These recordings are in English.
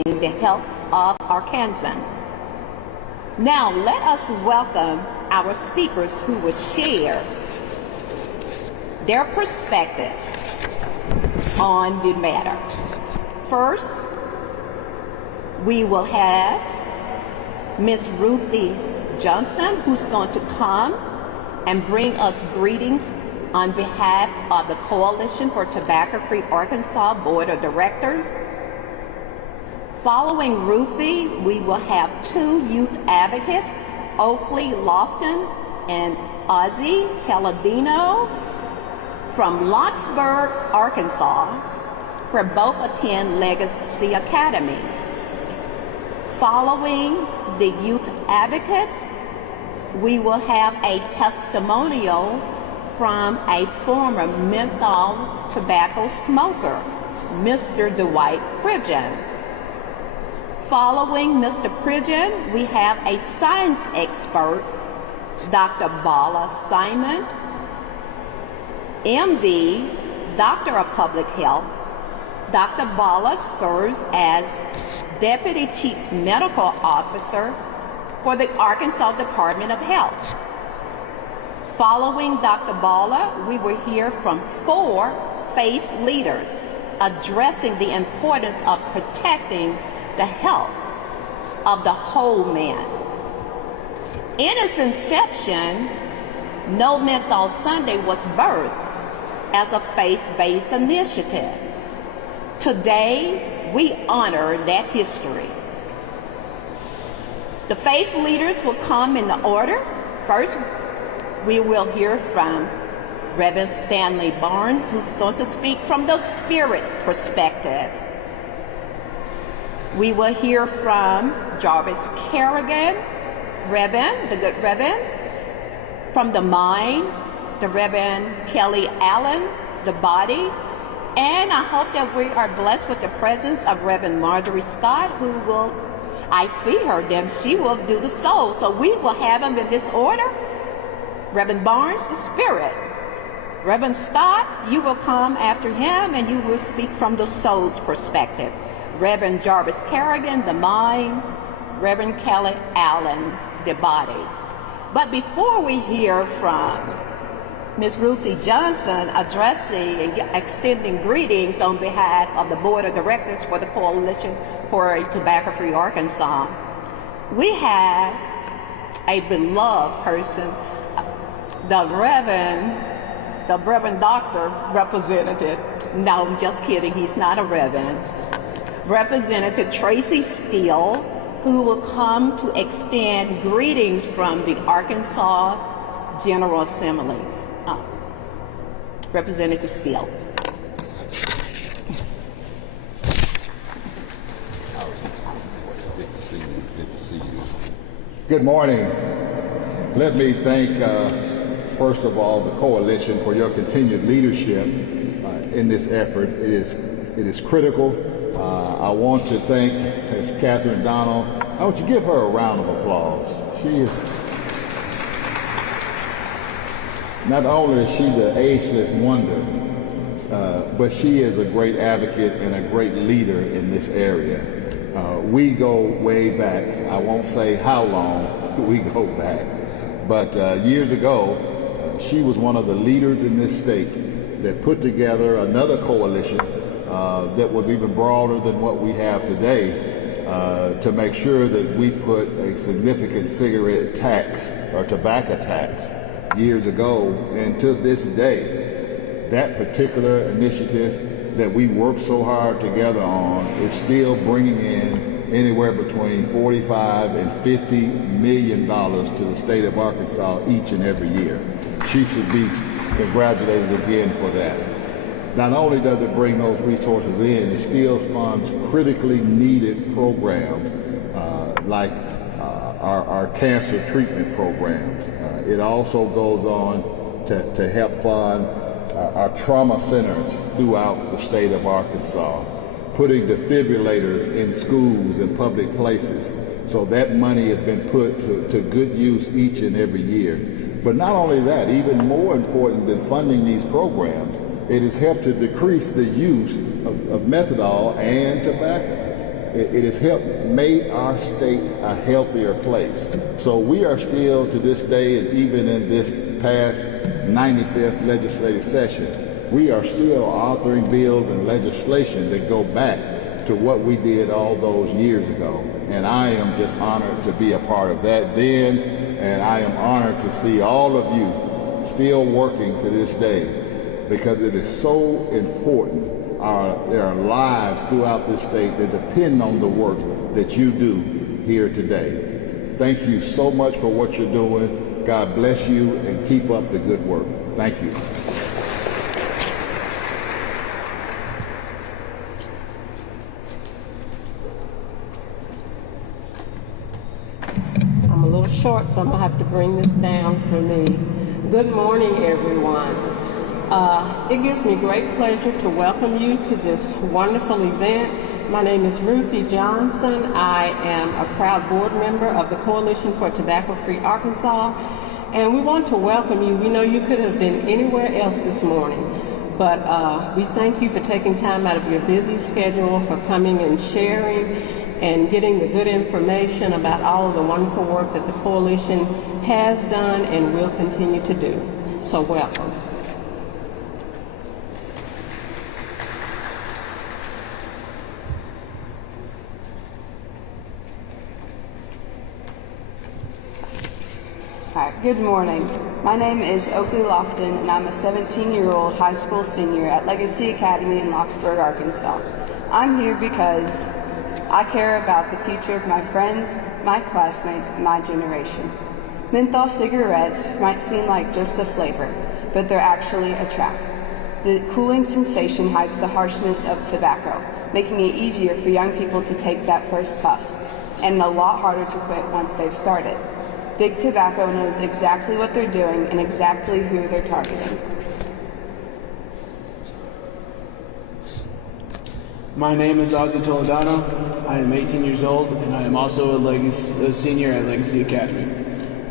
the health of Arkansans. Now let us welcome our speakers who will share their perspective on the matter. First, we will have Ms. Ruthie Johnson, who's going to come and bring us greetings on behalf of the Coalition for Tobacco-Free Arkansas Board of Directors. Following Ruthie, we will have two youth advocates, Oakley Lofton and Ozzy Taladino from Locksburg, Arkansas, where both attend Legacy Academy. Following the youth advocates, we will have a testimonial from a former menthol tobacco smoker, Mr. Dwight Pridgeon. Following Mr. Pridgeon, we have a science expert, Dr. Bala Simon, MD, Doctor of Public Health. Dr. Bala serves as Deputy Chief Medical Officer for the Arkansas Department of Health. Following Dr. Bala, we will hear from 4 faith leaders addressing the importance of protecting the health of the whole man. In its inception, No Menthol Sunday was birthed as a faith-based initiative. Today, we honor that history. The faith leaders will come in the order. First, we will hear from Reverend Stanley Barnes, who's going to speak from the spirit perspective. We will hear from Jarvis Kerrigan, Reverend, the good Reverend. From the mind, the Reverend Kelly Allen, the body. And I hope that we are blessed with the presence of Reverend Marjorie Scott, who will, I see her, then she will do the soul. So we will have them in this order. Reverend Barnes, the spirit. Reverend Scott, you will come after him and you will speak from the soul's perspective. Reverend Jarvis Kerrigan, the mind. Reverend Kelly Allen, the body. But before we hear from Ms. Ruthie Johnson addressing and extending greetings on behalf of the Board of Directors for the Coalition for a Tobacco-Free Arkansas, we have a beloved person, the Reverend Doctor Representative. No, I'm just kidding, he's not a Reverend. Representative Tracy Steele, who will come to extend greetings from the Arkansas General Assembly. Representative Steele. Good to see you. Good to see you. Good morning. Let me thank, first of all, the Coalition for your continued leadership in this effort. It is critical. I want to thank Ms. Catherine Donald. I want you to give her a round of applause. She is, not only is she the ageless wonder, but she is a great advocate and a great leader in this area. We go way back. I won't say how long we go back, but years ago, she was one of the leaders in this state that put together another coalition that was even broader than what we have today to make sure that we put a significant cigarette tax or tobacco tax years ago, and to this day, that particular initiative that we worked so hard together on is still bringing in anywhere between $45 and $50 million to the state of Arkansas each and every year. She should be congratulated again for that. Not only does it bring those resources in, it still funds critically needed programs like our cancer treatment programs. It also goes on to help fund our trauma centers throughout the state of Arkansas, putting defibrillators in schools and public places. So that money has been put to good use each and every year. But not only that, even more important than funding these programs, it has helped to decrease the use of methadone and tobacco. it has helped made our state a healthier place. So we are still to this day, and even in this past 95th legislative session, we are still authoring bills and legislation that go back to what we did all those years ago. And I am just honored to be a part of that then, and I am honored to see all of you still working to this day, because it is so important. There are lives throughout this state that depend on the work that you do here today. Thank you so much for what you're doing. God bless you, and keep up the good work. Thank you. I'm a little short, so I'm going to have to bring this down for me. Good morning, everyone. It gives me great pleasure to welcome you to this wonderful event. My name is Ruthie Johnson. I am a proud board member of the Coalition for Tobacco-Free Arkansas, and we want to welcome you. We know you could have been anywhere else this morning, but we thank you for taking time out of your busy schedule for coming and sharing and getting the good information about all of the wonderful work that the Coalition has done and will continue to do. So welcome. All right, good morning. My name is Oakley Lofton, and I'm a 17-year-old high school senior at Legacy Academy in Locksburg, Arkansas. I'm here because I care about the future of my friends, my classmates, and my generation. Menthol cigarettes might seem like just a flavor, but they're actually a trap. The cooling sensation hides the harshness of tobacco, making it easier for young people to take that first puff, and a lot harder to quit once they've started. Big Tobacco knows exactly what they're doing and exactly who they're targeting. My name is Ozzy Toledano. I am 18 years old, and I am also a senior at Legacy Academy.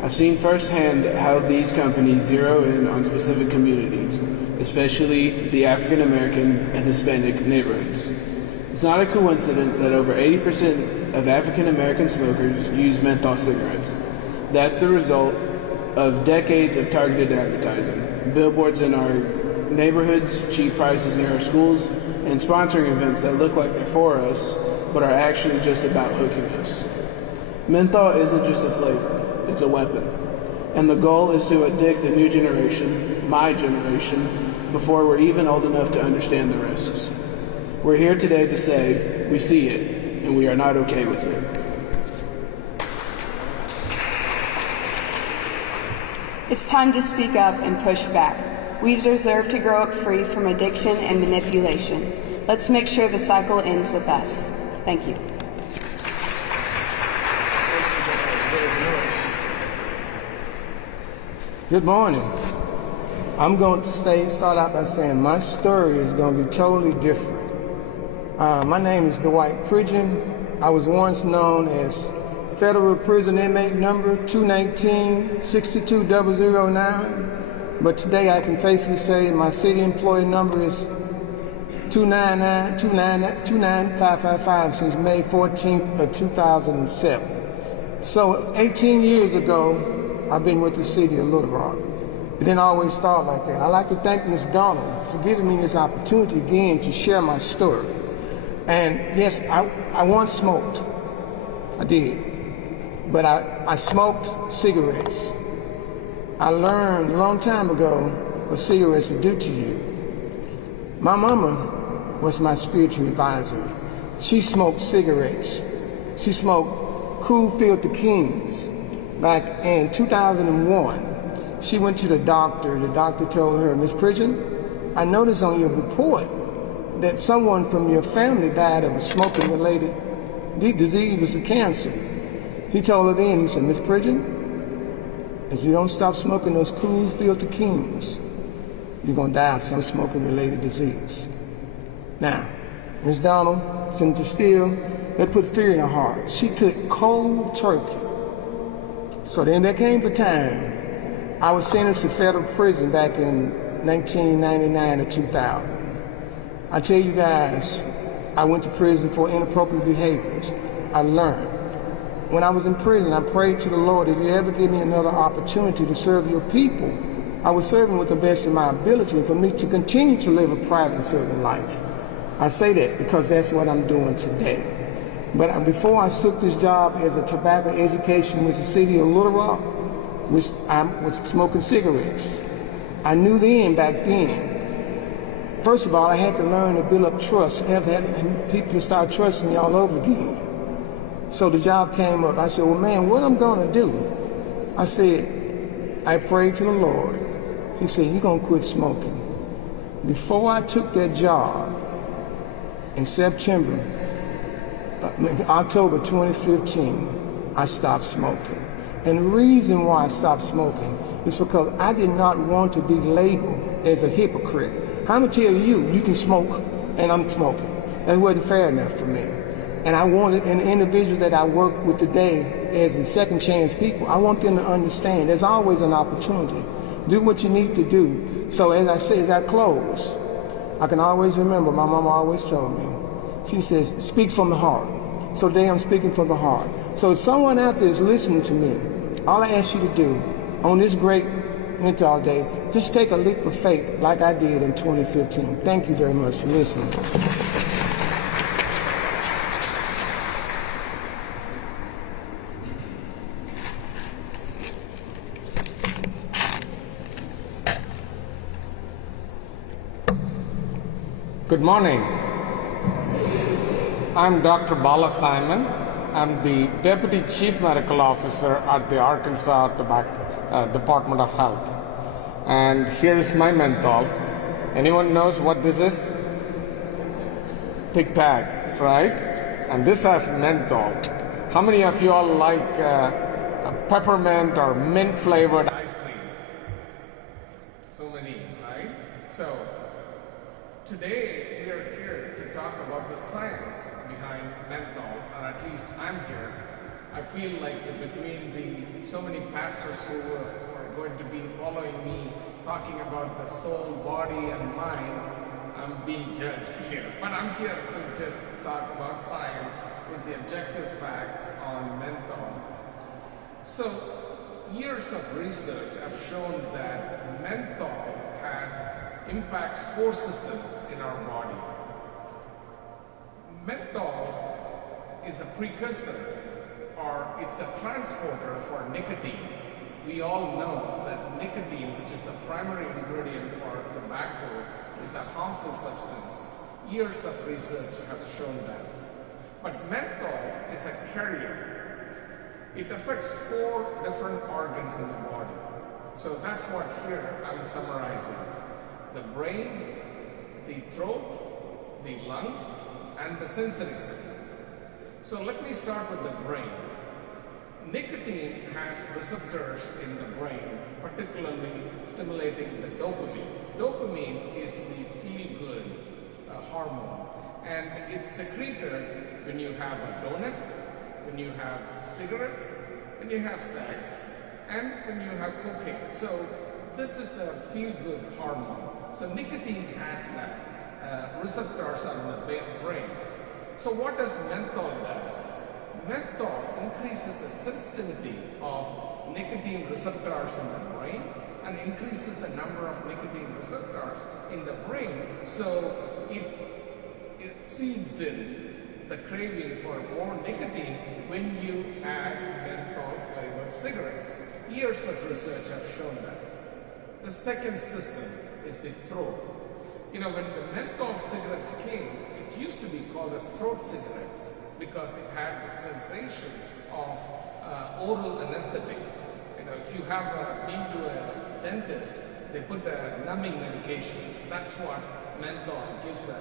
I've seen firsthand how these companies zero in on specific communities, especially the African American and Hispanic neighborhoods. It's not a coincidence that over 80% of African American smokers use menthol cigarettes. That's the result of decades of targeted advertising, billboards in our neighborhoods, cheap prices near our schools, and sponsoring events that look like they're for us, but are actually just about hooking us. Menthol isn't just a flavor, it's a weapon. And the goal is to addict a new generation, my generation, before we're even old enough to understand the risks. We're here today to say we see it, and we are not okay with it. It's time to speak up and push back. We deserve to grow up free from addiction and manipulation. Let's make sure the cycle ends with us. Thank you. Good morning. I'm going to start out by saying my story is going to be totally different. My name is Dwight Pridgeon. I was once known as Federal Prison Inmate Number 219-62009, but today I can faithfully say my city employee number is 299-29555 since May 14th of 2007. So 18 years ago, I've been with the city of Little Rock. It didn't always start like that. I'd like to thank Ms. Donald for giving me this opportunity again to share my story. And yes, I once smoked. I did. But I smoked cigarettes. I learned a long time ago what cigarettes would do to you. My mama was my spiritual advisor. She smoked cigarettes. She smoked Cool Filter Kings. Back in 2001, she went to the doctor. The doctor told her, Ms. Pridgeon, I noticed on your report that someone from your family died of a smoking-related disease, was a cancer. He told her then, he said, Ms. Pridgeon, if you don't stop smoking those Cool Filter Kings, you're going to die of some smoking-related disease. Now, Ms. Donald, Senator Steele, that put fear in her heart. She cooked cold turkey. So then there came the time. I was sentenced to federal prison back in 1999 or 2000. I tell you guys, I went to prison for inappropriate behaviors. I learned. When I was in prison, I prayed to the Lord, if you ever give me another opportunity to serve your people, I would serve them with the best of my ability, and for me to continue to live a private and serving life. I say that because that's what I'm doing today. But before I took this job as a tobacco education with the city of Little Rock, which I was smoking cigarettes, I knew back then, first of all, I had to learn to build up trust, have people to start trusting me all over again. So the job came up. I said, well, man, what I'm going to do? I said, I prayed to the Lord. He said, you're going to quit smoking. Before I took that job in October 2015, I stopped smoking. And the reason why I stopped smoking is because I did not want to be labeled as a hypocrite. I'm going to tell you, you can smoke, and I'm smoking. That wasn't fair enough for me. And I wanted an individual that I work with today as a second chance people, I want them to understand there's always an opportunity. Do what you need to do. So as I say, as I close, I can always remember, my mama always told me, she says, speak from the heart. So today I'm speaking from the heart. So if someone out there is listening to me, all I ask you to do on this great mental day, just take a leap of faith like I did in 2015. Thank you very much for listening. Good morning. I'm Dr. Bala Simon. I'm the Deputy Chief Medical Officer at the Arkansas Department of Health. And here's my menthol. Anyone knows what this is? Tic Tac, right? And this has menthol. How many of you all like peppermint or mint flavored ice creams? So many, right? So today we are here to talk about the science behind menthol, or at least I'm here. I feel like between so many pastors who are going to be following me talking about the soul, body, and mind, I'm being judged here. But I'm here to just talk about science with the objective facts on menthol. So years of research have shown that menthol impacts 4 systems in our body. Menthol is a precursor, or it's a transporter for nicotine. We all know that nicotine, which is the primary ingredient for tobacco, is a harmful substance. Years of research have shown that. But menthol is a carrier. It affects 4 different organs in the body. So that's what here I'm summarizing. The brain, the throat, the lungs, and the sensory system. So let me start with the brain. Nicotine has receptors in the brain, particularly stimulating the dopamine. Dopamine is the feel-good hormone, and it's secreted when you have a donut, when you have cigarettes, when you have sex, and when you have cocaine. So this is a feel-good hormone. So nicotine has that. Receptors are in the brain. So what does menthol do? Menthol increases the sensitivity of nicotine receptors in the brain and increases the number of nicotine receptors in the brain, so it feeds in the craving for more nicotine when you add menthol flavored cigarettes. Years of research have shown that. The second system is the throat. You know, when the menthol cigarettes came, it used to be called as throat cigarettes because it had the sensation of oral anesthetic. You know, if you have been to a dentist, they put a numbing medication. That's what menthol gives, a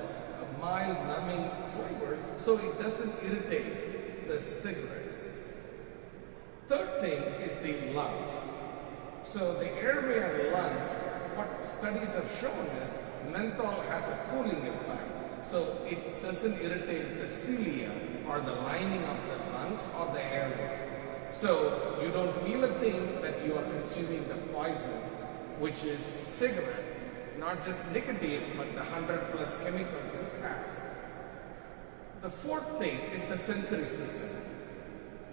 mild numbing flavor, so it doesn't irritate the cigarettes. Third thing is the lungs. So the airway and lungs, what studies have shown is menthol has a cooling effect. So it doesn't irritate the cilia or the lining of the lungs or the airways. So you don't feel a thing that you are consuming the poison, which is cigarettes, not just nicotine, but the 100+ chemicals it has. The fourth thing is the sensory system.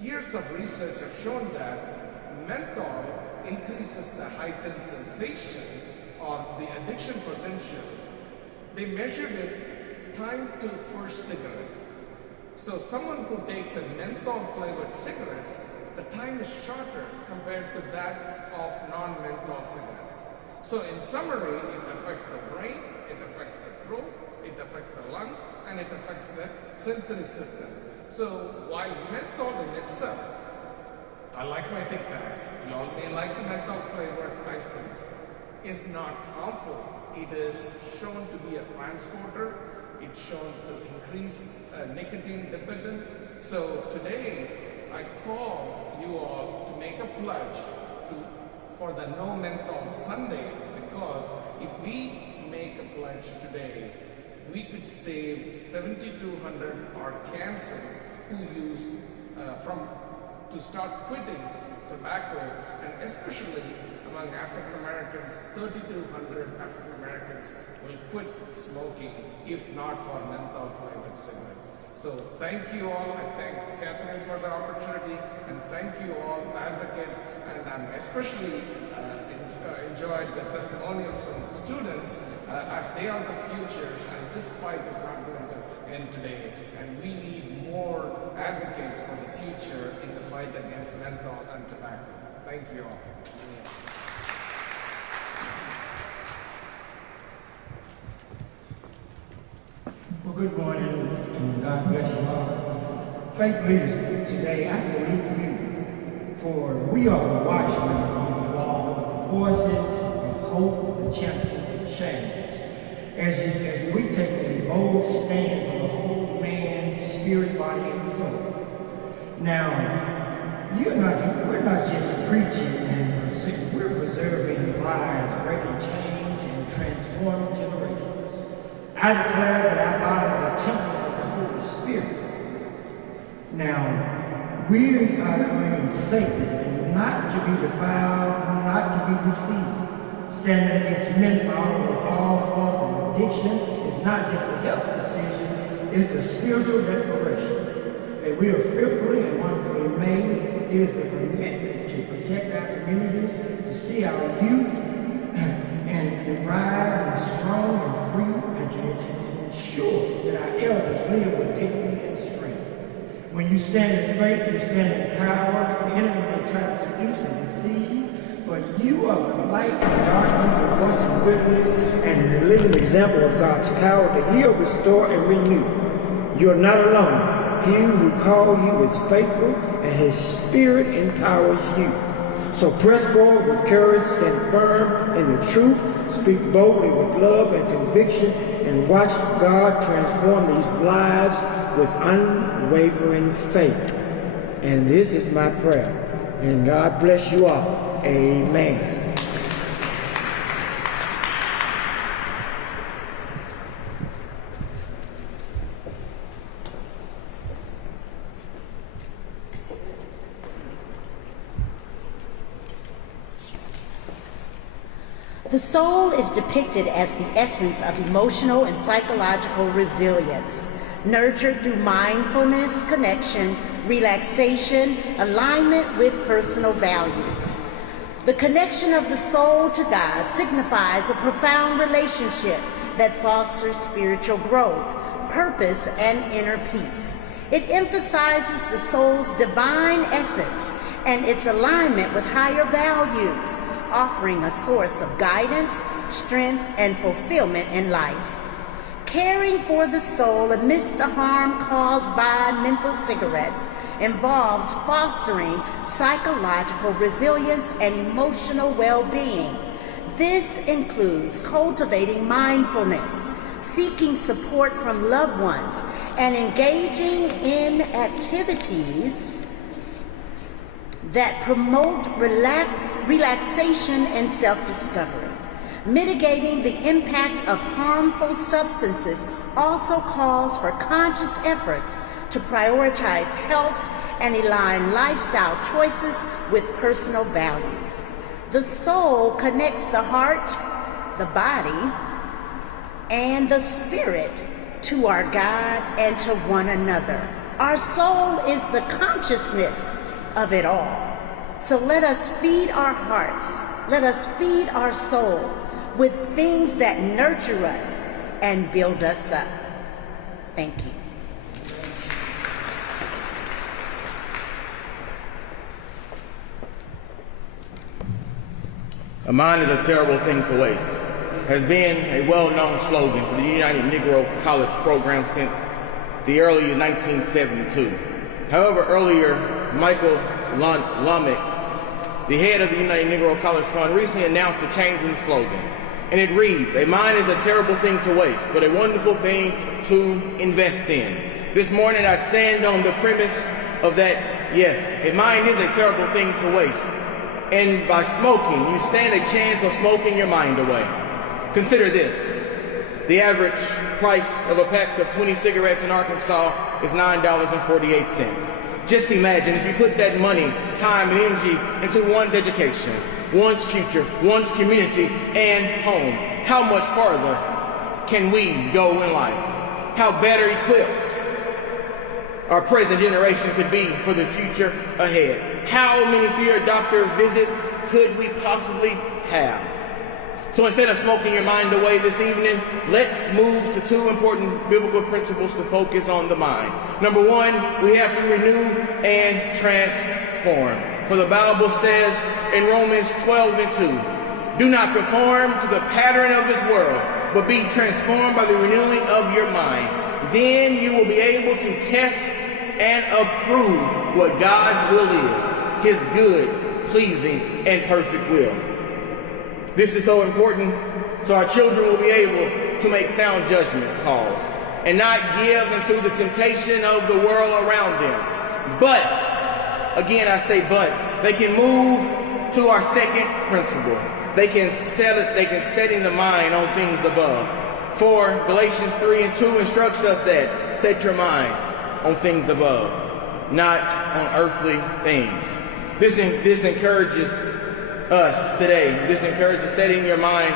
Years of research have shown that menthol increases the heightened sensation or the addiction potential. They measured it time to first cigarette. So someone who takes a menthol flavored cigarettes, the time is shorter compared to that of non-menthol cigarettes. So in summary, it affects the brain, it affects the throat, it affects the lungs, and it affects the sensory system. So while menthol in itself, I like my Tic Tacs, you all may like the menthol flavored ice creams, is not harmful. It is shown to be a transporter. It's shown to increase nicotine dependence. So today, I call you all to make a pledge for the No Menthol Sunday, because if we make a pledge today, we could save 7,200 Arkansans who use to start quitting tobacco, and especially among African Americans, 3,200 African Americans will quit smoking if not for menthol flavored cigarettes. So thank you all. I thank Catherine for the opportunity, and thank you all advocates, and I'm especially enjoyed the testimonials from the students as they are the futures, and this fight is not going to end today, and we need more advocates for the future in the fight against menthol and tobacco. Thank you all. Well, good morning, and God bless you all. Faith leaders, today I salute you, for we are the watchmen on the wall, the forces of hope, the champions of change. As we take a bold stand for the whole man, spirit, body, and soul. Now, we're not just preaching and presenting, we're preserving lives, breaking chains, and transforming generations. I declare that our bodies are temples of the Holy Spirit. Now, we are remaining sacred and not to be defiled, not to be deceived. Standing against menthol with all forms of addiction is not just a health decision, it's a spiritual declaration that we are fearfully and wonderfully made. It is a commitment to protect our communities, to see our youth and rise and strong and free, and to ensure that our elders live with dignity and strength. When you stand in faith, you stand in power. The enemy may try to seduce and deceive, but you are the light in darkness, the voice of witness, and the living example of God's power to heal, restore, and renew. You are not alone. He who called you is faithful, and his spirit empowers you. So press forward with courage, stand firm in the truth, speak boldly with love and conviction, and watch God transform these lives with unwavering faith. And this is my prayer. And God bless you all. Amen. The soul is depicted as the essence of emotional and psychological resilience, nurtured through mindfulness, connection, relaxation, alignment with personal values. The connection of the soul to God signifies a profound relationship that fosters spiritual growth, purpose, and inner peace. It emphasizes the soul's divine essence and its alignment with higher values, offering a source of guidance, strength, and fulfillment in life. Caring for the soul amidst the harm caused by menthol cigarettes involves fostering psychological resilience and emotional well-being. This includes cultivating mindfulness, seeking support from loved ones, and engaging in activities that promote relaxation and self-discovery. Mitigating the impact of harmful substances also calls for conscious efforts to prioritize health and align lifestyle choices with personal values. The soul connects the heart, the body, and the spirit to our God and to one another. Our soul is the consciousness of it all. So let us feed our hearts, let us feed our soul with things that nurture us and build us up. Thank you. A mind is a terrible thing to waste has been a well-known slogan for the United Negro College program since the early 1972. However, earlier, Michael Lomax, the head of the United Negro College Fund, recently announced a change in the slogan. And it reads, "A mind is a terrible thing to waste, but a wonderful thing to invest in." This morning I stand on the premise of that, yes, a mind is a terrible thing to waste. And by smoking, you stand a chance of smoking your mind away. Consider this. The average price of a pack of 20 cigarettes in Arkansas is $9.48. Just imagine if you put that money, time, and energy into one's education, one's future, one's community, and home. How much farther can we go in life? How better equipped our present generation could be for the future ahead? How many fewer doctor visits could we possibly have? So instead of smoking your mind away this evening, let's move to two important biblical principles to focus on the mind. Number one, we have to renew and transform. For the Bible says in Romans 12:2, "Do not conform to the pattern of this world, but be transformed by the renewing of your mind. Then you will be able to test and approve what God's will is, his good, pleasing, and perfect will." This is so important so our children will be able to make sound judgment calls and not give into the temptation of the world around them. But, again I say but, they can move to our second principle. They can setting the mind on things above. For Galatians 3:2 instructs us that, set your mind on things above, not on earthly things. This encourages us today. This encourages setting your mind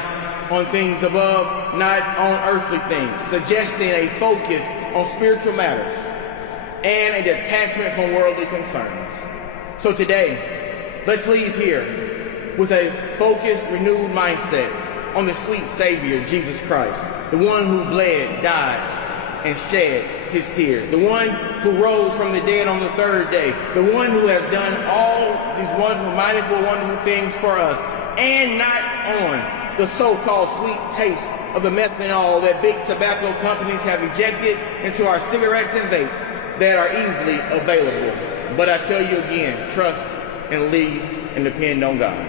on things above, not on earthly things, suggesting a focus on spiritual matters and a detachment from worldly concerns. So today, let's leave here with a focused, renewed mindset on the sweet Savior, Jesus Christ, the one who bled, died, and shed his tears, the one who rose from the dead on the third day, the one who has done all these wonderful, wonderful things for us, and not on the so-called sweet taste of the methanol that big tobacco companies have injected into our cigarettes and vapes that are easily available. But I tell you again, trust and leave and depend on God.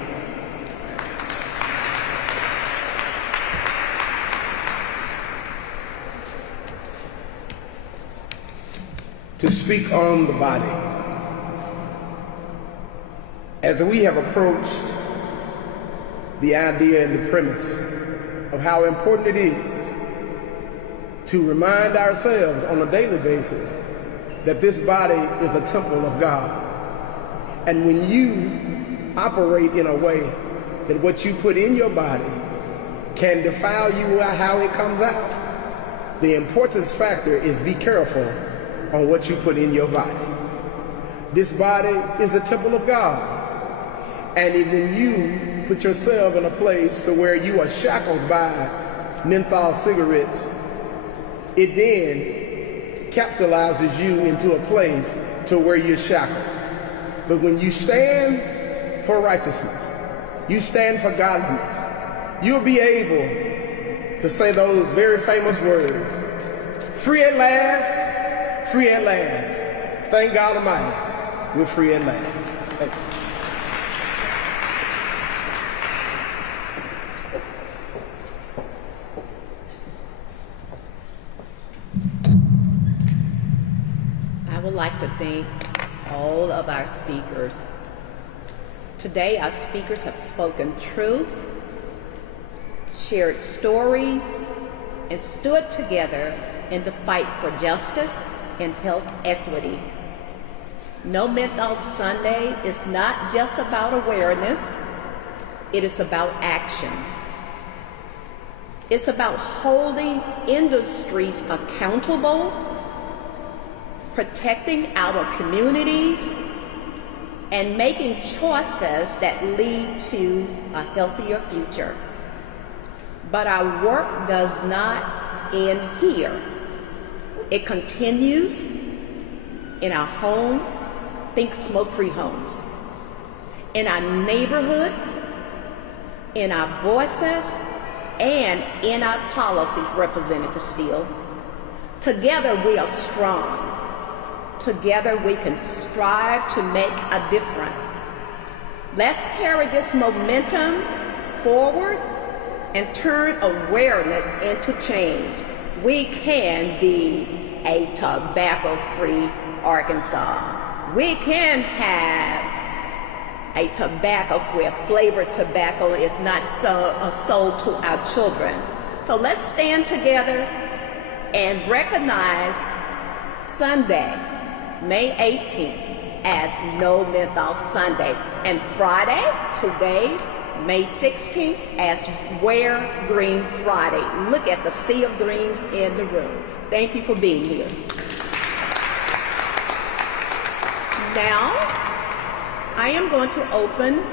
To speak on the body. As we have approached the idea and the premise of how important it is to remind ourselves on a daily basis that this body is a temple of God. And when you operate in a way that what you put in your body can defile you how it comes out, the importance factor is be careful on what you put in your body. This body is the temple of God. And when you put yourself in a place to where you are shackled by menthol cigarettes, it then capitalizes you into a place to where you're shackled. But when you stand for righteousness, you stand for godliness, you'll be able to say those very famous words, "Free at last, free at last. Thank God Almighty, we're free at last." Thank you. I would like to thank all of our speakers. Today, our speakers have spoken truth, shared stories, and stood together in the fight for justice and health equity. No Menthol Sunday is not just about awareness, it is about action. It's about holding industries accountable, protecting our communities, and making choices that lead to a healthier future. But our work does not end here. It continues in our homes, think smoke-free homes, in our neighborhoods, in our voices, and in our policies, Representative Steele. Together we are strong. Together we can strive to make a difference. Let's carry this momentum forward and turn awareness into change. We can be a tobacco-free Arkansas. We can have a tobacco where flavored tobacco is not sold to our children. So let's stand together and recognize Sunday, May 18th, as No Menthol Sunday, and Friday, today, May 16th, as Wear Green Friday. Look at the sea of greens in the room. Thank you for being here. Now, I am going to open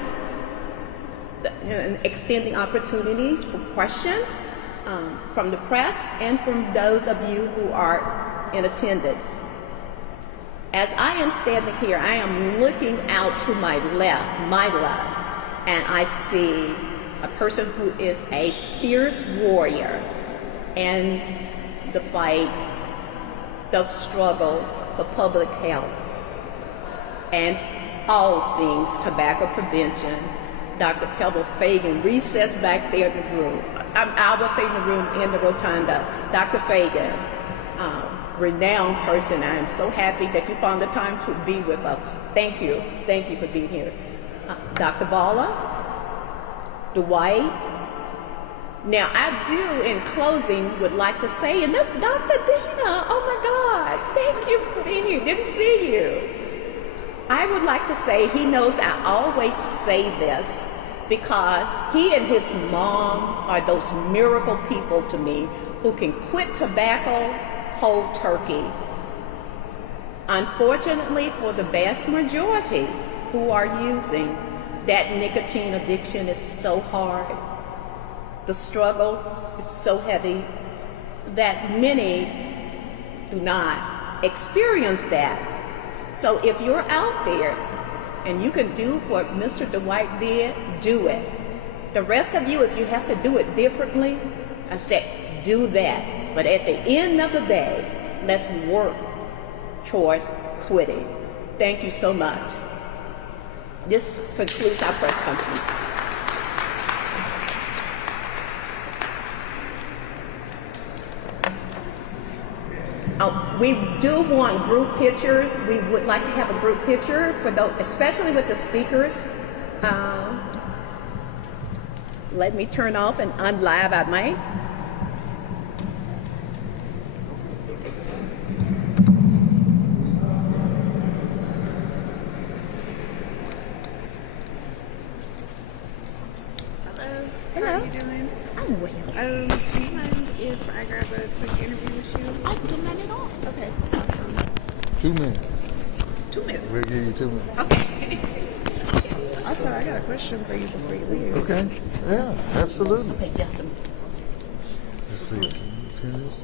and extend the opportunity for questions from the press and from those of you who are in attendance. As I am standing here, I am looking out to my left, and I see a person who is a fierce warrior in the fight, the struggle for public health, and all things tobacco prevention. Dr. Pebble Fagan, recessed back there in the room. I would say in the room, in the rotunda. Dr. Fagan, renowned person. I am so happy that you found the time to be with us. Thank you. Thank you for being here. Dr. Bala, Dwight. Now, I do, in closing, would like to say, and that's Dr. Dina. Oh my God, thank you for being here. Didn't see you. I would like to say, he knows I always say this because he and his mom are those miracle people to me who can quit tobacco cold turkey. Unfortunately, for the vast majority who are using, that nicotine addiction is so hard. The struggle is so heavy that many do not experience that. So if you're out there and you can do what Mr. Dwight did, do it. The rest of you, if you have to do it differently, I said, do that. But at the end of the day, let's work towards quitting. Thank you so much. This concludes our press conference. We do want group pictures. We would like to have a group picture for those, especially with the speakers. Let me turn off and unlive our mic. Hello. How are you doing? I'm well. Do you mind if I grab a quick interview with you? I don't mind at all. Okay, awesome. 2 minutes. 2 minutes. We'll give you 2 minutes. Okay. Also, I got a question for you before you leave. Okay. Yeah, absolutely. Okay, just a Let's see. Can you pin this?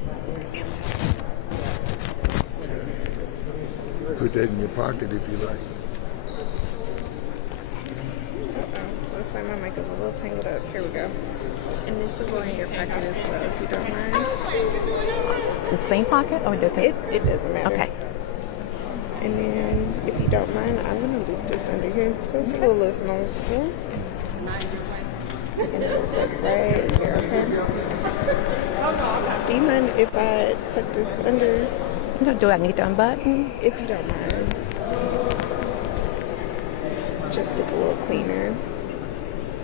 Put that in your pocket if you like. Looks like my mic is a little tangled up. Here we go. And this will go in your pocket as well, if you don't mind. The same pocket or does It doesn't matter. Okay. And then, if you don't mind, I'm going to loop this under here so school listeners. And then put it right here, okay? Do you mind if I tuck this under? Do I need to unbutton? If you don't mind. Just look a little cleaner.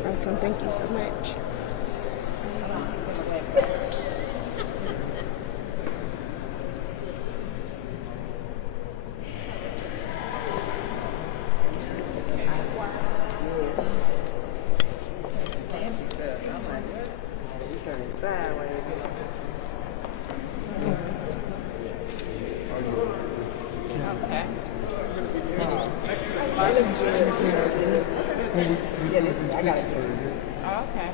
Awesome, thank you so much. Sideways. Okay.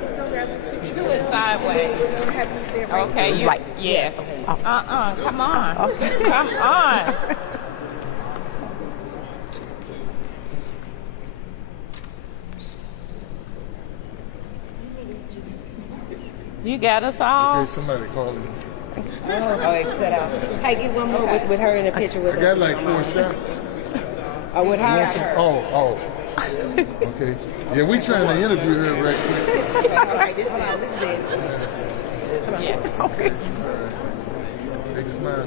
Just gonna grab this picture. Do it sideways. We'll have you stand right Okay, here. you, Right. yes. Oh. Come on. Come on. You got us all? Hey, somebody call me. Oh, it cut out. Hey, get one more with her in the picture with I got like 4 shots. Oh, with her? Oh. Okay. Yeah, we trying to interview her right quick. All right, this is it. Yes. Okay. Big smile.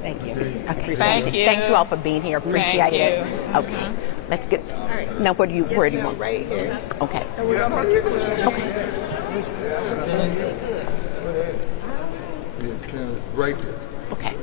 Thank you. Okay. Thank you. Thank you all for being here. Appreciate Thank it. you. Okay. Let's get. Now, where do you Yes, where do you ma'am, want? right here. Okay. And we're gonna park your car. Yeah, kind of right there. Okay.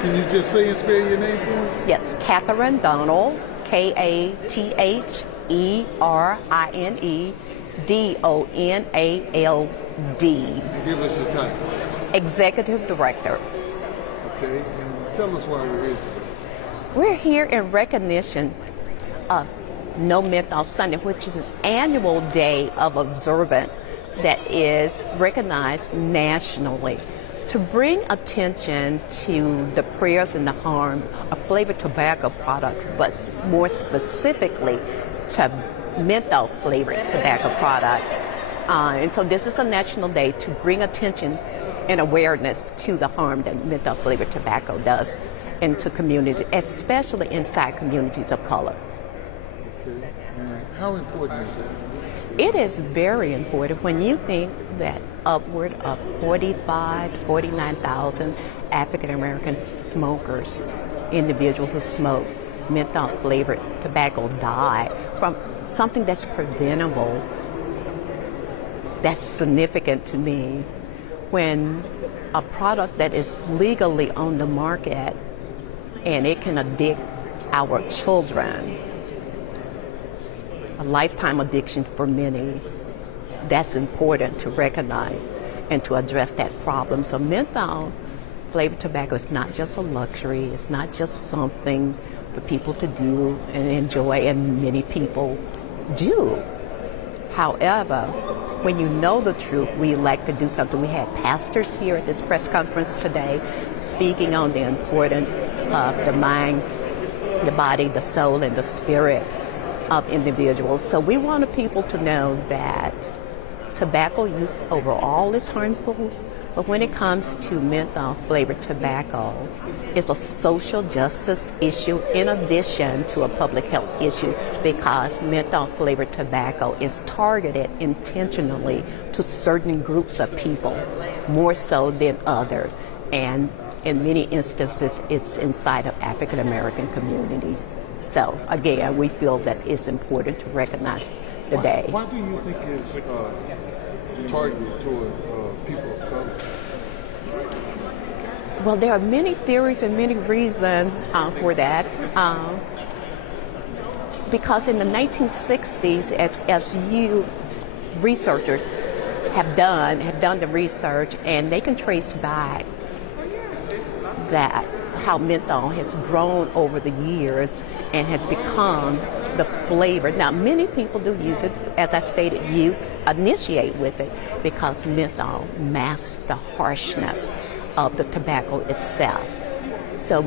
Can you just say and spell your name for us? Yes, Catherine Donald, KATHERINE DONALD, And give us your title. Executive Director. Okay, and tell us why we're here today. We're here in recognition of No Menthol Sunday, which is an annual day of observance that is recognized nationally to bring attention to the prayers and the harm of flavored tobacco products, but more specifically to menthol flavored tobacco products. And so this is a national day to bring attention and awareness to the harm that menthol flavored tobacco does into community, especially inside communities of color. Okay, and how important is that? It is very important when you think that upward of 45 to 49,000 African American smokers, individuals who smoke menthol flavored tobacco, die from something that's preventable. That's significant to me. When a product that is legally on the market and it can addict our children, a lifetime addiction for many, that's important to recognize and to address that problem. So menthol flavored tobacco is not just a luxury, it's not just something for people to do and enjoy, and many people do. However, when you know the truth, we like to do something. We had pastors here at this press conference today speaking on the importance of the mind, the body, the soul, and the spirit of individuals. So we wanted people to know that tobacco use overall is harmful, but when it comes to menthol flavored tobacco, it's a social justice issue in addition to a public health issue, because menthol flavored tobacco is targeted intentionally to certain groups of people, more so than others. And in many instances, it's inside of African American communities. So again, we feel that it's important to recognize the day. Why do you think it's targeted toward people of color? Well, there are many theories and many reasons for that. Because in the 1960s, as you researchers have done the research, and they can trace back that how menthol has grown over the years and has become the flavor. Now, many people do use it. As I stated, youth initiate with it because menthol masks the harshness of the tobacco itself. So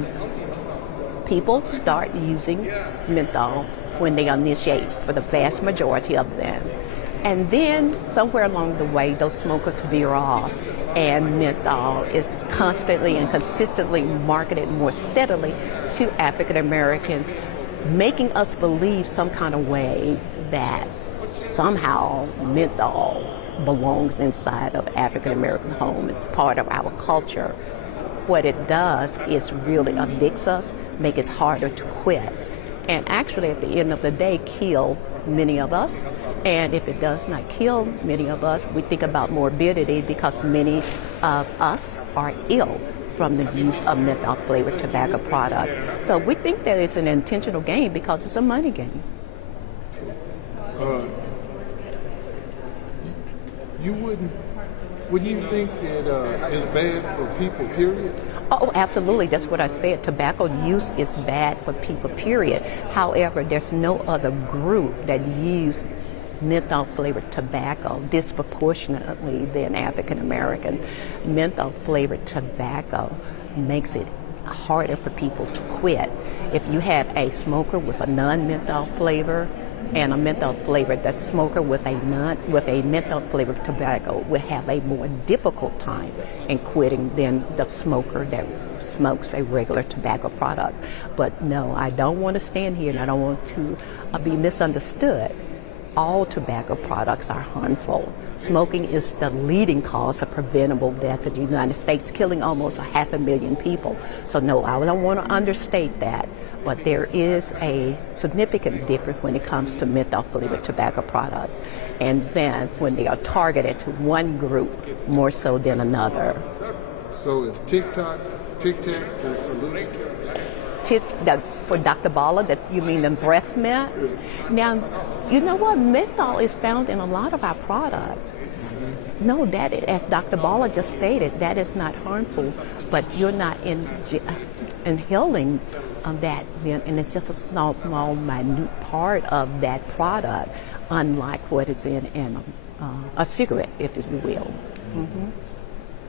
people start using menthol when they initiate, for the vast majority of them. And then somewhere along the way, those smokers veer off, and menthol is constantly and consistently marketed more steadily to African Americans, making us believe some kind of way that somehow menthol belongs inside of African American home. It's part of our culture. What it does is really addicts us, make it harder to quit, and actually at the end of the day kill many of us. And if it does not kill many of us, we think about morbidity, because many of us are ill from the use of menthol-flavored tobacco product. So we think that it's an intentional game because it's a money game. Wouldn't you think that it's bad for people, period? Oh, absolutely. That's what I said. Tobacco use is bad for people, period. However, there's no other group that use menthol-flavored tobacco disproportionately than African American. Menthol-flavored tobacco makes it harder for people to quit. If you have a smoker with a non-menthol flavor and a menthol flavor, the smoker with a menthol flavored tobacco would have a more difficult time in quitting than the smoker that smokes a regular tobacco product. But no, I don't want to stand here and I don't want to be misunderstood. All tobacco products are harmful. Smoking is the leading cause of preventable death in the United States, killing almost 500,000 people. So no, I don't want to understate that, but there is a significant difference when it comes to menthol-flavored tobacco products, and then when they are targeted to one group more so than another. So is Tic Tac the solution? For Dr. Bala, that you mean the breast mint? Now, you know what? Menthol is found in a lot of our products. No, that, as Dr. Bala just stated, that is not harmful, but you're not inhaling that, and it's just a small, minute part of that product, unlike what is in a cigarette, if you will. Mm-hmm.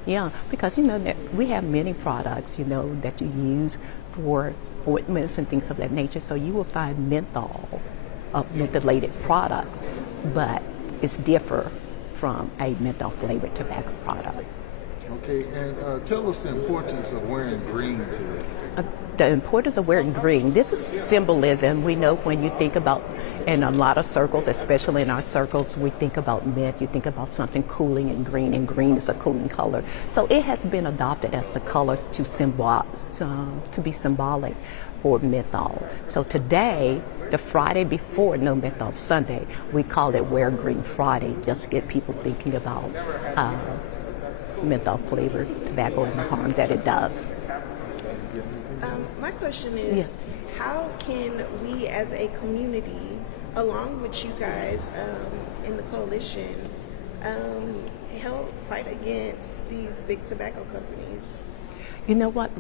Yeah, because that we have many products, that you use for ointments and things of that nature. So you will find mentholated products, but it's different from a menthol-flavored tobacco product. Okay, and tell us the importance of wearing green today. The importance of wearing green. This is symbolism. We know when you think about, in a lot of circles, especially in our circles, we think about meth, you think about something cooling and green is a cooling color. So it has been adopted as a color to be symbolic for menthol. So today, the Friday before No Menthol Sunday, we call it Wear Green Friday, just to get people thinking about menthol-flavored tobacco and the harm that it does. My question is, how can we as a community, along with you guys in the coalition, help fight against these big tobacco companies? You know what?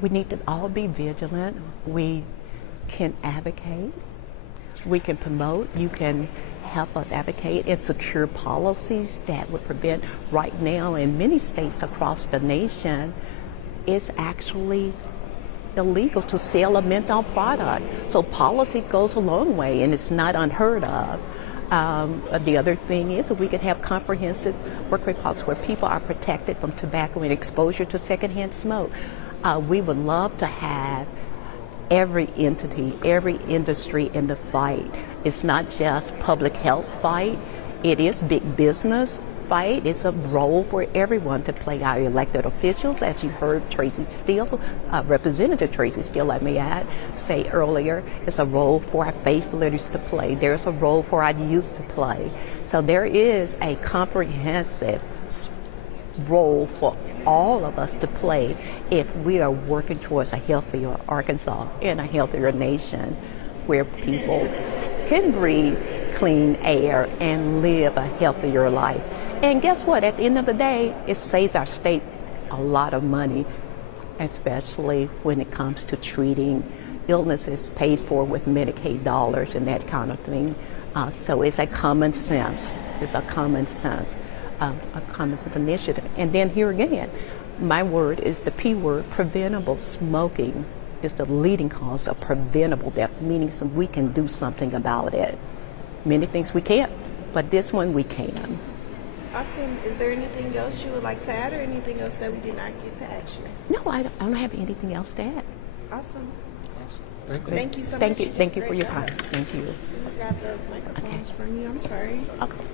We need to all be vigilant. We can advocate. We can promote. You can help us advocate and secure policies that would prevent. Right now in many states across the nation, it's actually illegal to sell a menthol product. So policy goes a long way, and it's not unheard of. The other thing is we could have comprehensive workplace policies where people are protected from tobacco and exposure to secondhand smoke. We would love to have every entity, every industry in the fight. It's not just public health fight, it is big business fight. It's a role for everyone to play. Our elected officials, as you heard Tracy Steele, Representative Tracy Steele, I may add, say earlier, it's a role for our faith leaders to play. There's a role for our youth to play. So there is a comprehensive role for all of us to play if we are working towards a healthier Arkansas and a healthier nation where people can breathe clean air and live a healthier life. And guess what? At the end of the day, it saves our state a lot of money, especially when it comes to treating illnesses paid for with Medicaid dollars and that kind of thing. So it's a common sense. It's a common sense initiative. And then here again, my word is the P word, preventable. Smoking is the leading cause of preventable death, meaning we can do something about it. Many things we can't, but this one we can. Awesome. Is there anything else you would like to add or anything else that we did not get to ask you? No, I don't have anything else to add. Awesome. Thank you so much. much. Thank you for your Great time. job. Thank you. Let me grab those microphones from you. I'm sorry. Okay.